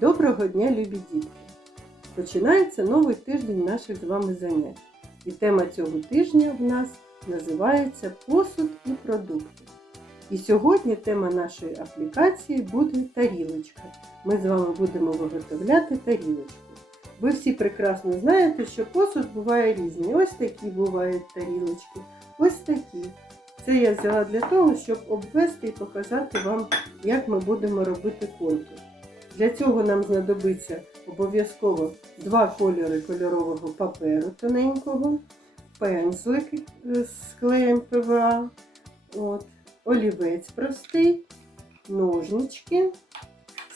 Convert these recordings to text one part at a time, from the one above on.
Доброго дня, любі дітки! Починається новий тиждень наших з вами занять. І тема цього тижня в нас називається Посуд і продукти. І сьогодні тема нашої аплікації буде тарілочка. Ми з вами будемо виготовляти тарілочку. Ви всі прекрасно знаєте, що посуд буває різний. Ось такі бувають тарілочки, ось такі. Це я взяла для того, щоб обвести і показати вам, як ми будемо робити контур. Для цього нам знадобиться обов'язково два кольори кольорового паперу тоненького, пензлик з клеєм ПВА, от, олівець простий, ножнички,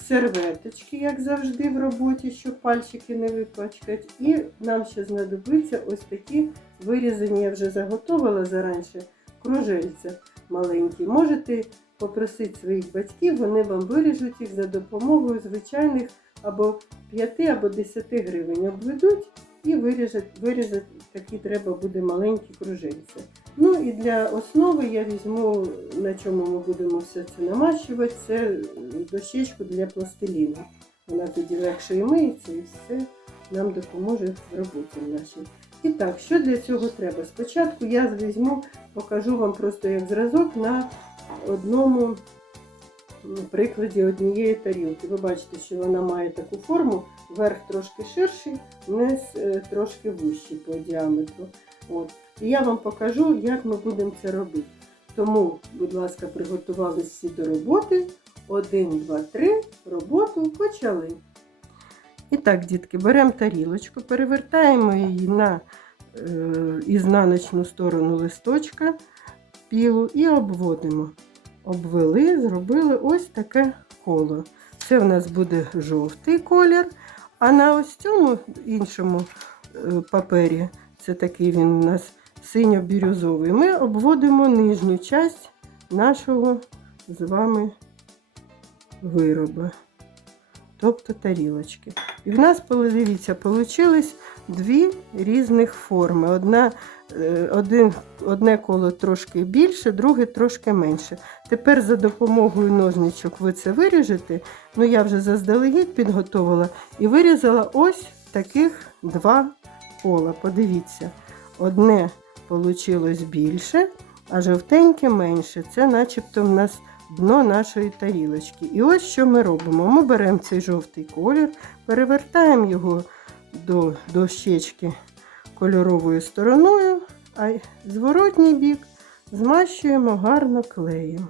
серветочки, як завжди в роботі, щоб пальчики не випачкати. І нам ще знадобиться ось такі вирізані, я вже заготовила заранше, кружельця маленькі. Можете попросити своїх батьків, вони вам виріжуть їх за допомогою звичайних або 5 або 10 гривень. Обведуть і виріжуть, вирізати такі треба буде маленькі кружельця. Ну і для основи я візьму, на чому ми будемо все це намащувати, це дощечку для пластиліну. Вона тоді легше і миється і все нам допоможе в роботі нашій. І так, що для цього треба? Спочатку я візьму, покажу вам просто як зразок на одному прикладі однієї тарілки. Ви бачите, що вона має таку форму, верх трошки ширший, низ е, трошки вущий по діаметру. От. І я вам покажу, як ми будемо це робити. Тому, будь ласка, приготувалися всі до роботи. Один, два, три. Роботу почали. І так, дітки, беремо тарілочку, перевертаємо її на е, ізнаночну сторону листочка пілу і обводимо. Обвели, зробили ось таке коло. Це в нас буде жовтий колір, а на ось цьому іншому е, папері, це такий він у нас синьо-бірюзовий, ми обводимо нижню часть нашого з вами вироба, тобто тарілочки. І в нас, дивіться, вийшли дві різних форми. Одна, е, один, одне коло трошки більше, друге трошки менше. Тепер за допомогою ножничок ви це виріжете. Ну, я вже заздалегідь підготувала і вирізала ось таких два кола. Подивіться, одне вийшло більше, а жовтеньке менше. Це начебто в нас дно нашої тарілочки. І ось що ми робимо. Ми беремо цей жовтий колір, перевертаємо його до дощечки кольоровою стороною, а зворотній бік змащуємо гарно клеєм.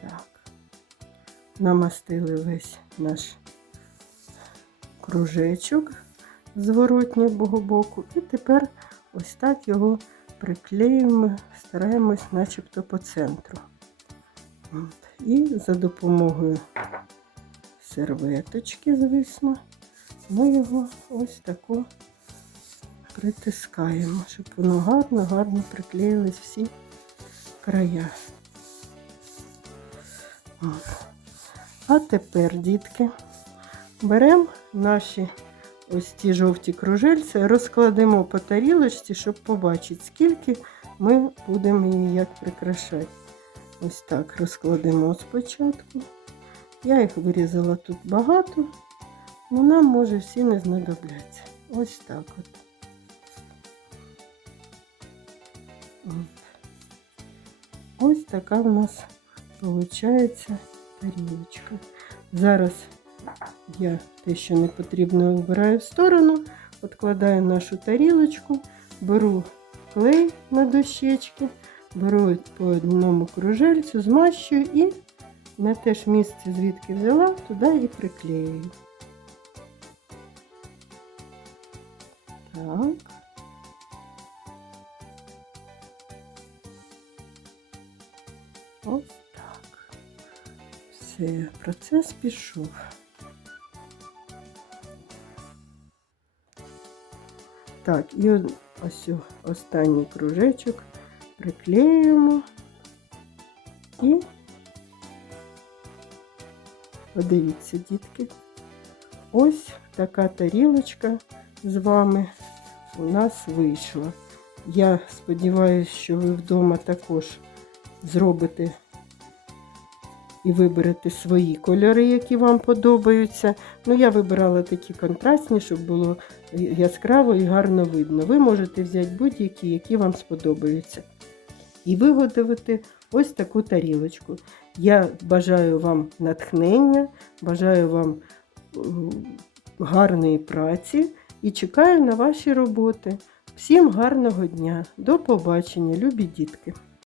Так. Намастили весь наш кружечок зворотнього боку, і тепер ось так його приклеїмо, стараємось начебто по центру. І за допомогою серветочки, звісно, ми його ось тако притискаємо, щоб воно гарно-гарно приклеїлись всі края. А тепер, дітки, беремо наші ось ті жовті кружельця, розкладемо по тарілочці, щоб побачити, скільки ми будемо її як прикрашати. Ось так розкладемо спочатку. Я їх вирізала тут багато, але нам може всі не знадобляться. Ось так от. Ось така в нас виходить тарілочка. Зараз я те, що не потрібно, вибираю в сторону, відкладаю нашу тарілочку, беру клей на дощечки, беру по одному кружельцю, змащую і на те ж місце, звідки взяла, туди і приклеюю. Так. Ось так. Все, процес пішов. Так, і ось останній кружечок приклеюємо і подивіться, дітки, ось така тарілочка з вами у нас вийшла. Я сподіваюся, що ви вдома також зробите і виберете свої кольори, які вам подобаються. Ну, я вибирала такі контрастні, щоб було яскраво і гарно видно. Ви можете взяти будь-які, які вам сподобаються. І виготовити ось таку тарілочку. Я бажаю вам натхнення, бажаю вам е, гарної праці і чекаю на ваші роботи. Всім гарного дня! До побачення, любі дітки!